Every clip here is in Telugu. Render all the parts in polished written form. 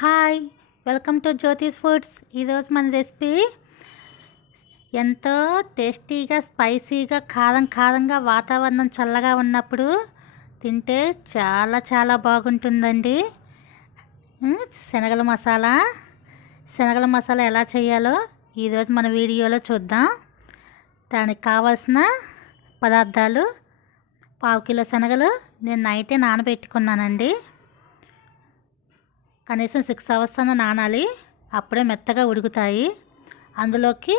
Hi, welcome to జ్యోతిస్ foods. ఈరోజు మన రెసిపీ ఎంతో టేస్టీగా, స్పైసీగా, కారం కారంగా, వాతావరణం చల్లగా ఉన్నప్పుడు తింటే చాలా చాలా బాగుంటుందండి. శనగల మసాలా. శనగల మసాలా ఎలా చేయాలో ఈరోజు మన వీడియోలో చూద్దాం. దానికి కావాల్సిన పదార్థాలు: 1/2 కిలో శనగలు నేను నైటే నానబెట్టుకున్నానండి. కనీసం 6 అవర్స్ అన్న నానాలి, అప్పుడే మెత్తగా ఉడుకుతాయి. అందులోకి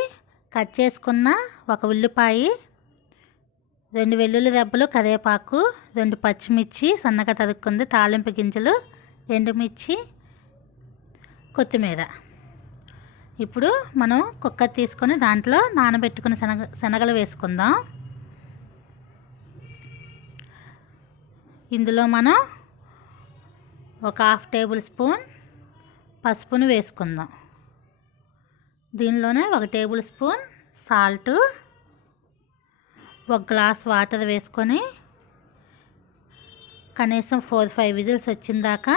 కట్ చేసుకున్న ఒక ఉల్లిపాయ, 2 వెల్లుల్లి రెబ్బలు, కరివేపాకు, 2 పచ్చిమిర్చి సన్నగా తరుక్కుంది, తాలింపు గింజలు, ఎండుమిర్చి, కొత్తిమీర. ఇప్పుడు మనం కుక్కర్ తీసుకొని దాంట్లో నానబెట్టుకున్న శనగలు వేసుకుందాం. ఇందులో మనం ఒక 1/2 టేబుల్ స్పూన్ పసుపును వేసుకుందాం. దీనిలోనే 1 table spoon salt, 1 glass water వేసుకొని కనీసం 4-5 విజిల్స్ వచ్చిందాకా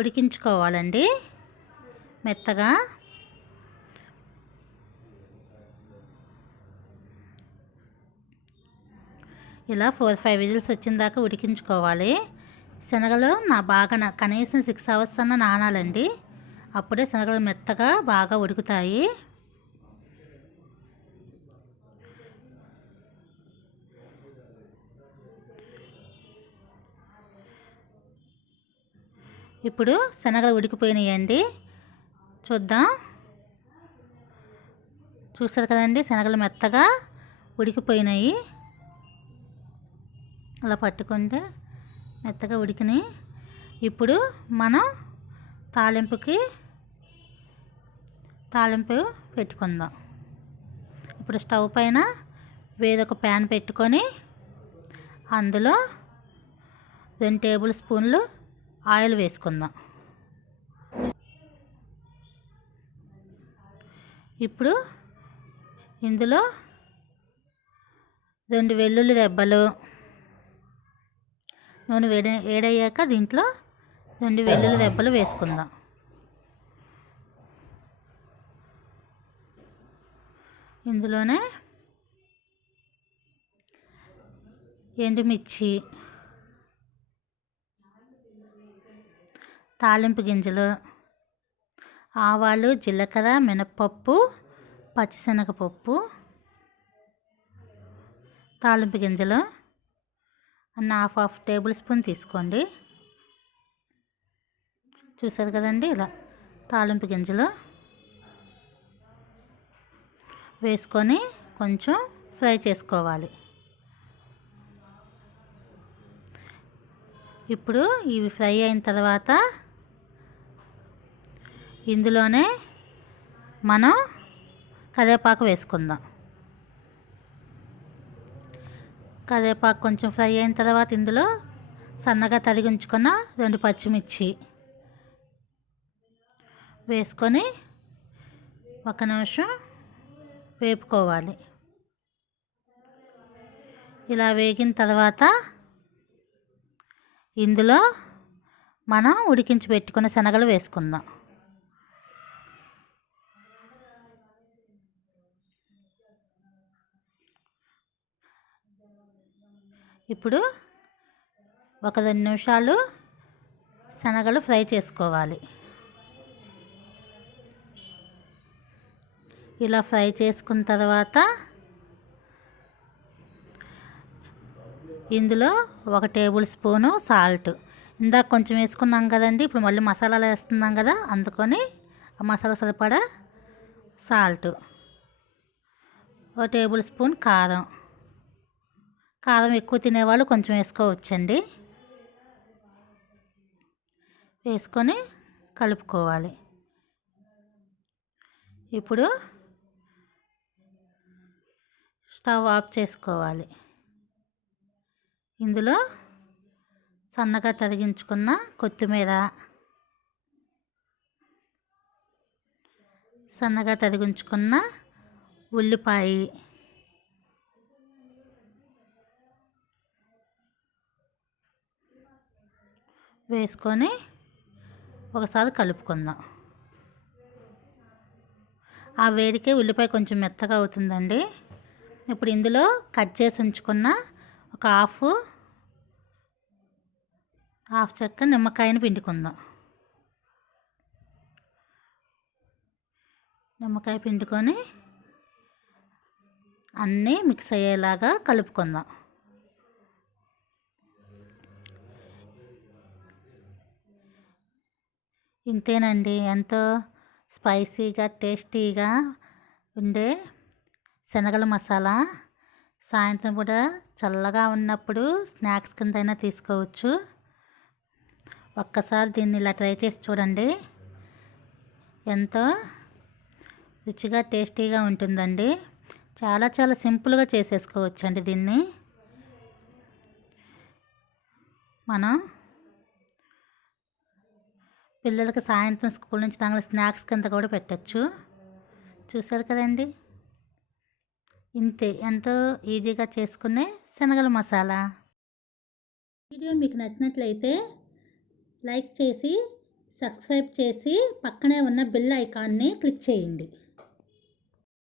ఉడికించుకోవాలండి మెత్తగా. ఇలా 4-5 విజిల్స్ వచ్చిందాకా ఉడికించుకోవాలి. శనగలు కనీసం 6 అవర్స్ అన్న నానాలండి, అప్పుడే శనగలు మెత్తగా బాగా ఉడుకుతాయి. ఇప్పుడు శనగలు ఉడికిపోయినాయండి, చూద్దాం. చూస్తారు కదండి, శనగలు మెత్తగా ఉడికిపోయినాయి. అలా పట్టుకుంటే మెత్తగా ఉడికినాయి. ఇప్పుడు మనం తాలింపు పెట్టుకుందాం. ఇప్పుడు స్టవ్ పైన వేరొక ప్యాన్ పెట్టుకొని అందులో 2 టేబుల్ స్పూన్లు ఆయిల్ వేసుకుందాం. ఇప్పుడు ఇందులో 2 వెల్లుల్లి రెబ్బలు, నూనె వేడయ్యాక దీంట్లో 2 వెల్లుల్లి రెబ్బలు వేసుకుందాం. ఇందులోనే ఎండుమిర్చి, తాలింపు గింజలు, ఆవాలు, జీలకర్ర, మినప్పప్పు, పచ్చిశనగపప్పు, తాలింపు గింజలు అన్న 1/2 టేబుల్ స్పూన్ తీసుకోండి. చూసారు కదండి, ఇలా తాలింపు గింజలు వేసుకొని కొంచెం ఫ్రై చేసుకోవాలి. ఇప్పుడు ఇవి ఫ్రై అయిన తర్వాత ఇందులోనే మనం కరివేపాకు వేసుకుందాం. కరివేపాకు కొంచెం ఫ్రై అయిన తర్వాత ఇందులో సన్నగా తరిగి ఉంచుకున్న 2 పచ్చిమిర్చి వేసుకొని 1 నిమిషం వేపుకోవాలి. ఇలా వేగిన తర్వాత ఇందులో మనం ఉడికించి పెట్టుకున్న శనగలు వేసుకుందాం. ఇప్పుడు 1-2 నిమిషాలు శనగలు ఫ్రై చేసుకోవాలి. ఇలా ఫ్రై చేసుకున్న తర్వాత ఇందులో 1 టేబుల్ స్పూను సాల్ట్, ఇందాక కొంచెం వేసుకున్నాం కదండి, ఇప్పుడు మళ్ళీ మసాలాలు వేస్తున్నాం కదా, అందుకని ఆ మసాలా సరిపడా సాల్ట్, 1 టేబుల్ స్పూన్ కారం. కారం ఎక్కువ తినేవాళ్ళు కొంచెం వేసుకోవచ్చండి. వేసుకొని కలుపుకోవాలి. ఇప్పుడు స్టవ్ ఆఫ్ చేసుకోవాలి. ఇందులో సన్నగా తరిగించుకున్న కొత్తిమీర, సన్నగా తరిగించుకున్న ఉల్లిపాయ, వేసుకొని ఒకసారి కలుపుకుందాం. ఆ వేడికే ఉల్లిపాయ కొంచెం మెత్తగా అవుతుందండి. ఇప్పుడు ఇందులో కట్ చేసి ఉంచుకున్న ఒక హాఫ్ చెక్క నిమ్మకాయని పిండుకుందాం. నిమ్మకాయ పిండుకొని అన్నీ మిక్స్ అయ్యేలాగా కలుపుకుందాం. ఇంతేనండి, ఎంతో స్పైసీగా టేస్టీగా ఉండే శనగల మసాలా. సాయంత్రం కూడా చల్లగా ఉన్నప్పుడు స్నాక్స్ కిందైనా తీసుకోవచ్చు. ఒక్కసారి దీన్ని ఇలా ట్రై చేసి చూడండి, ఎంతో రుచిగా టేస్టీగా ఉంటుందండి. చాలా చాలా సింపుల్గా చేసేసుకోవచ్చండి దీన్ని. మనం పిల్లలకి సాయంత్రం స్కూల్ నుంచి రాగానే స్నాక్స్ కింద కూడా పెట్టచ్చు. చూసారు కదండి, ఇంతే, ఎంతో ఈజీగా చేసుకునే శనగల మసాలా. వీడియో మీకు నచ్చినట్లయితే లైక్ చేసి సబ్స్క్రైబ్ చేసి పక్కనే ఉన్న బెల్ ఐకాన్ని క్లిక్ చేయండి.